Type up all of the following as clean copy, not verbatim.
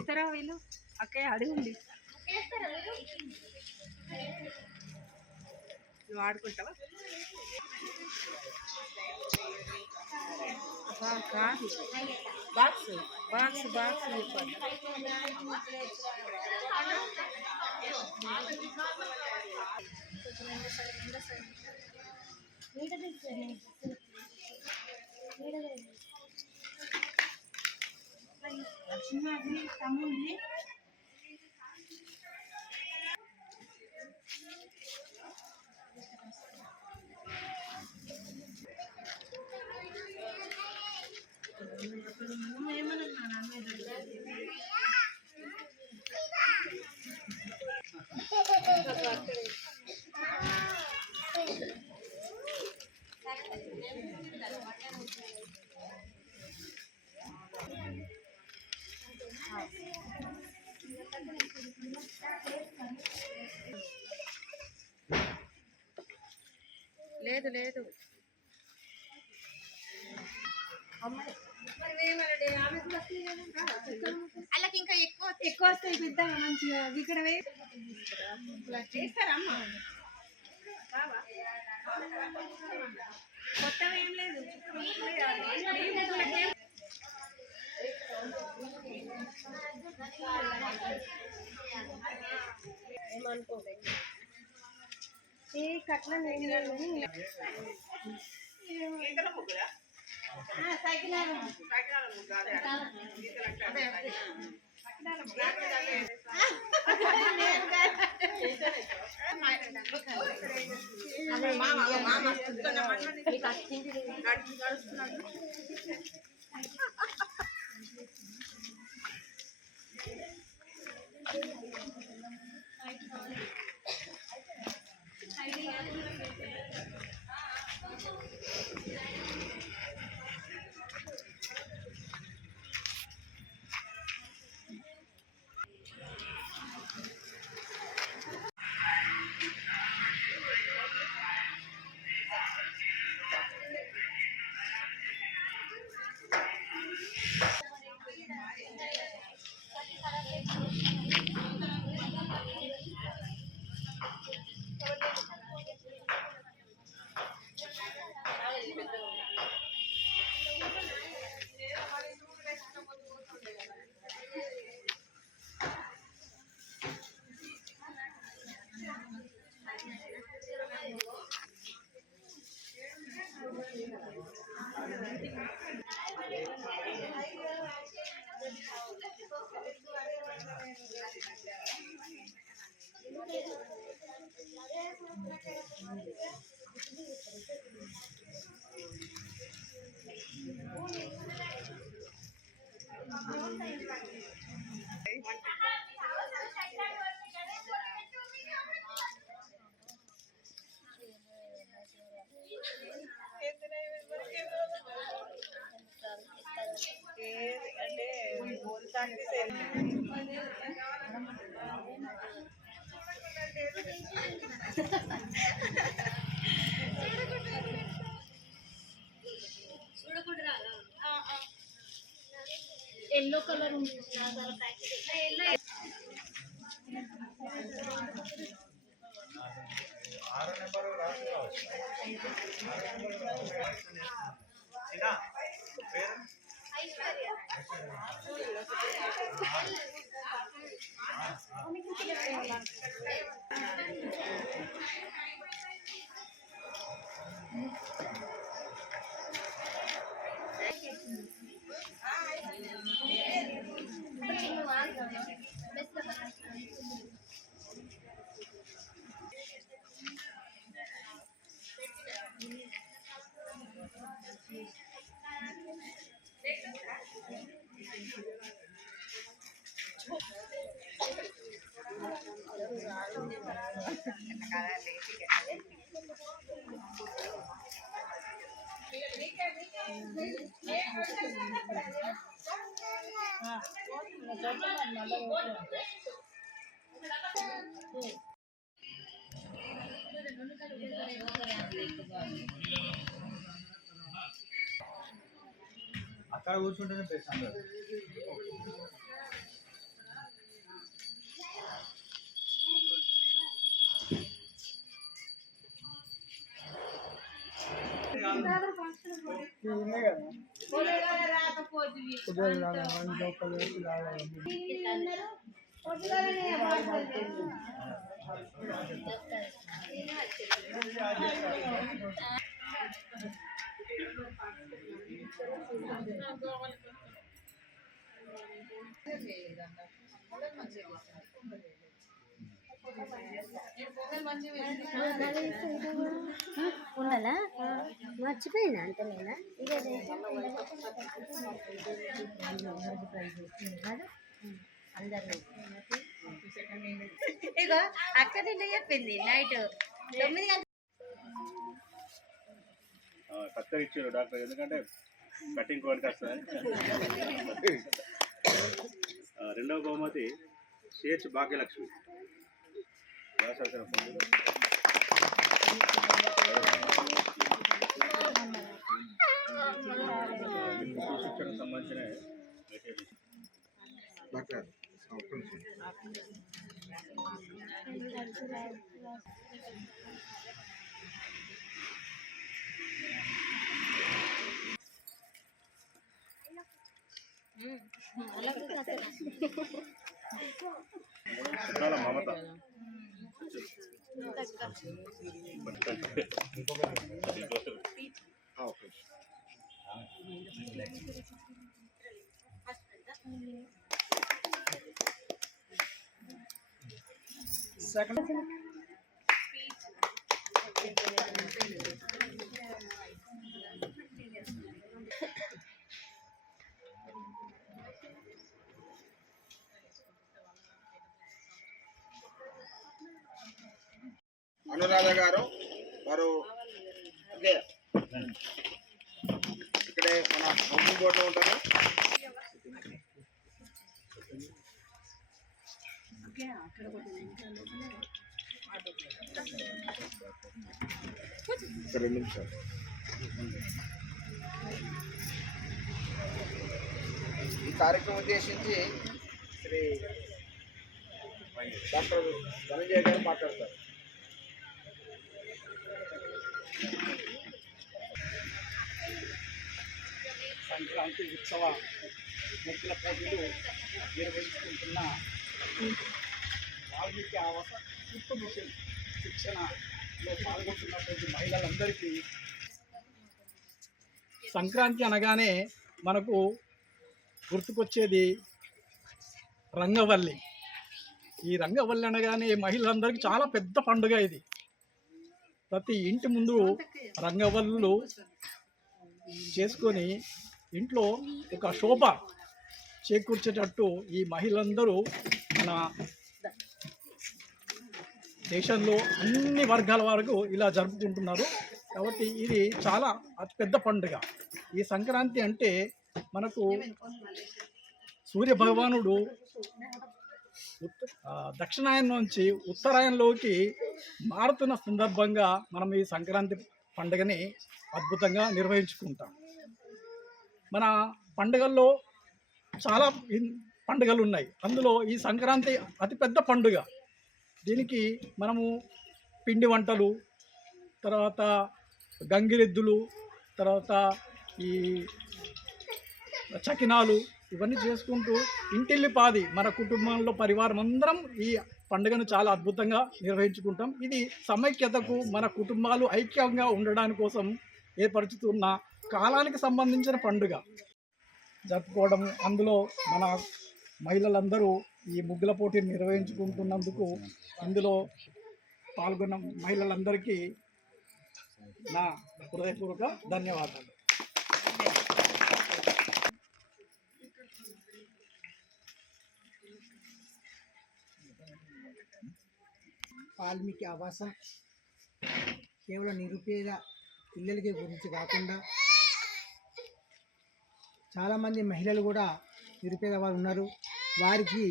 చేస్తారా వీళ్ళు? అక్కయ్య అడుగుండి, నువ్వు ఆడుకుంటావా? కాదు, బాక్స్ బాక్స్ బాక్స్ చెప్పాలి. తమ్ముంది లేదు లేదు అలాగే ఇంకా ఎక్కువ ఎక్కువ వస్తాయి పెద్దగా మంచిగా ఇక్కడ చేస్తారా అమ్మ? కొత్తగా ఏం లేదు, ఏమనుకోండి ఏ కట్ల సైకిల్ అంటే ఎల్లో కలర్ ఉంది అక్కడ కూర్చుంటేనే బెస్ట్ అందరు. ఉండాలా మర్చిపోయినా అంతేనా ఇగో అక్క నిన్న చెప్పింది నైట్ 9 గంటల కత్తెర ఇచ్చారు డాక్టర్, ఎందుకంటే కటింగ్ కోడికి వస్తుంది. రెండవ బహుమతి షేర్స్ భాగ్యలక్ష్మి. శిక్షణకు సంబంధించిన మమత అనురాధ గారు వారు ఇక్కడే మన హౌసింగ్ బోర్డులో ఉంటారు. ఒక 2 నిమిషాలు. ఈ కార్యక్రమం ఉద్దేశించి శ్రీ డాక్టర్ ధనంజయ గారు మాట్లాడతారు. సంక్రాంతి ఉత్సవ ముగ్గుల పోటీలు నిర్వహించుకుంటున్న వాల్మీకి ఆవాస కుట్టు మిషన్ శిక్షణలో పాల్గొంటున్నటువంటి మహిళలందరికీ సంక్రాంతి అనగానే మనకు గుర్తుకొచ్చేది రంగవల్లి. ఈ రంగవల్లి అనగానే మహిళలందరికీ చాలా పెద్ద పండుగ ఇది. ప్రతి ఇంటి ముందు రంగవల్లులు చేసుకొని ఇంట్లో ఒక శోభ చేకూర్చేటట్టు ఈ మహిళలందరూ మన దేశంలో అన్ని వర్గాల వరకు ఇలా జరుపుకుంటున్నారు. కాబట్టి ఇది చాలా అతిపెద్ద పండుగ. ఈ సంక్రాంతి అంటే మనకు సూర్య భగవానుడు దక్షిణాయనం నుంచి ఉత్తరాయణంలోకి మారుతున్న సందర్భంగా మనం ఈ సంక్రాంతి పండుగని అద్భుతంగా నిర్వహించుకుంటాం. మన పండుగల్లో చాలా పండుగలు ఉన్నాయి. అందులో ఈ సంక్రాంతి అతిపెద్ద పండుగ. దీనికి మనము పిండి వంటలు, తర్వాత గంగిరెద్దులు, తర్వాత ఈ చకినాలు ఇవన్నీ చేసుకుంటూ ఇంటిల్లిపాది మన కుటుంబంలో పరివారం అందరం ఈ పండుగను చాలా అద్భుతంగా నిర్వహించుకుంటాం. ఇది సమైక్యతకు, మన కుటుంబాలు ఐక్యంగా ఉండడానికి కోసం ఏర్పరుచుతున్న కాలానికి సంబంధించిన పండుగ జరుపుకోవడం. అందులో మన మహిళలందరూ ఈ ముగ్గుల పోటీని నిర్వహించుకుంటున్నందుకు ఇందులో పాల్గొన్న మహిళలందరికీ నా హృదయపూర్వక ధన్యవాదాలు. వాల్మీకి ఆవాసం కేవలం నిరుపేద పిల్లలకి గురించి కాకుండా చాలామంది మహిళలు కూడా నిరుపేద వారు ఉన్నారు. వారికి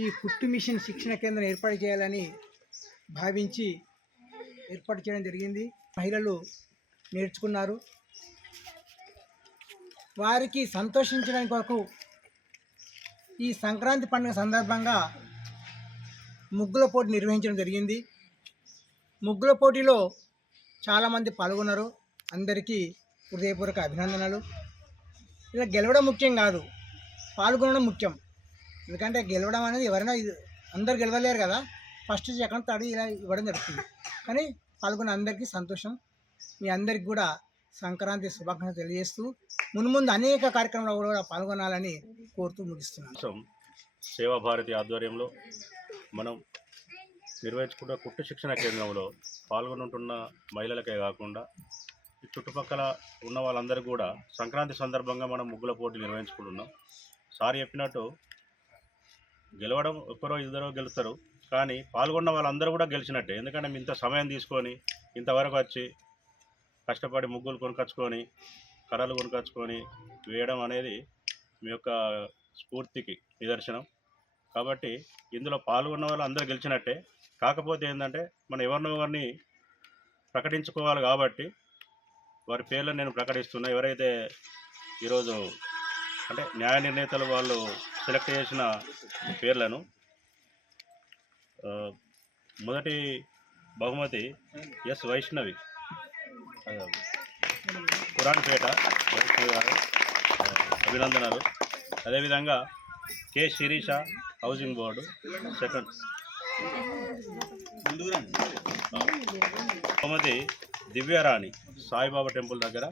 ఈ కుట్టు మిషన్ శిక్షణ కేంద్రం ఏర్పాటు చేయాలని భావించి ఏర్పాటు చేయడం జరిగింది. మహిళలు నేర్చుకున్నారు. వారికి సంతోషించడానికి కొరకు ఈ సంక్రాంతి పండుగ సందర్భంగా ముగ్గుల పోటీ నిర్వహించడం జరిగింది. ముగ్గుల పోటీలో చాలామంది పాల్గొన్నారు. అందరికీ హృదయపూర్వక అభినందనలు. ఇలా గెలవడం ముఖ్యం కాదు, పాల్గొనడం ముఖ్యం. ఎందుకంటే గెలవడం అనేది ఎవరైనా అందరు గెలవలేరు కదా, ఫస్ట్ సెకండ్ థర్డ్ ఇలా ఇవ్వడం జరుగుతుంది. కానీ పాల్గొన్న అందరికీ సంతోషం. మీ అందరికి కూడా సంక్రాంతి శుభాకాంక్షలు తెలియజేస్తూ మున్ముందు అనేక కార్యక్రమాలు కూడా పాల్గొనాలని కోరుతూ ముగిస్తున్నాను. సేవాభారతి ఆధ్వర్యంలో మనం నిర్వహించుకున్న కుట్టు శిక్షణ కేంద్రంలో పాల్గొంటున్న మహిళలకే కాకుండా ఈ చుట్టుపక్కల ఉన్న వాళ్ళందరూ కూడా సంక్రాంతి సందర్భంగా మనం ముగ్గుల పోటీ నిర్వహించుకుంటున్నాం. సార్ చెప్పినట్టు గెలవడం ఒక్కరో ఇద్దరో గెలుస్తారు, కానీ పాల్గొన్న వాళ్ళందరూ కూడా గెలిచినట్టే. ఎందుకంటే ఇంత సమయం తీసుకొని ఇంతవరకు వచ్చి కష్టపడి ముగ్గులు కొనుకొచ్చుకొని కర్రలు కొనుకొచ్చుకొని వేయడం అనేది మీ యొక్క స్ఫూర్తికి నిదర్శనం. కాబట్టి ఇందులో పాల్గొన్న వాళ్ళు అందరూ గెలిచినట్టే. కాకపోతే ఏంటంటే మనం ఎవరిని ప్రకటించుకోవాలి కాబట్టి వారి పేర్లను నేను ప్రకటిస్తున్నా. ఎవరైతే ఈరోజు అంటే న్యాయ నిర్ణేతలు వాళ్ళు సెలెక్ట్ చేసిన పేర్లను, మొదటి బహుమతి ఎస్ వైష్ణవి పురాణపేట వైష్ణవి గారు, అభినందనలు. అదేవిధంగా K Sirisha housing board second. బహుమతి దివ్యారాణి సాయిబాబా టెంపుల్ దగ్గర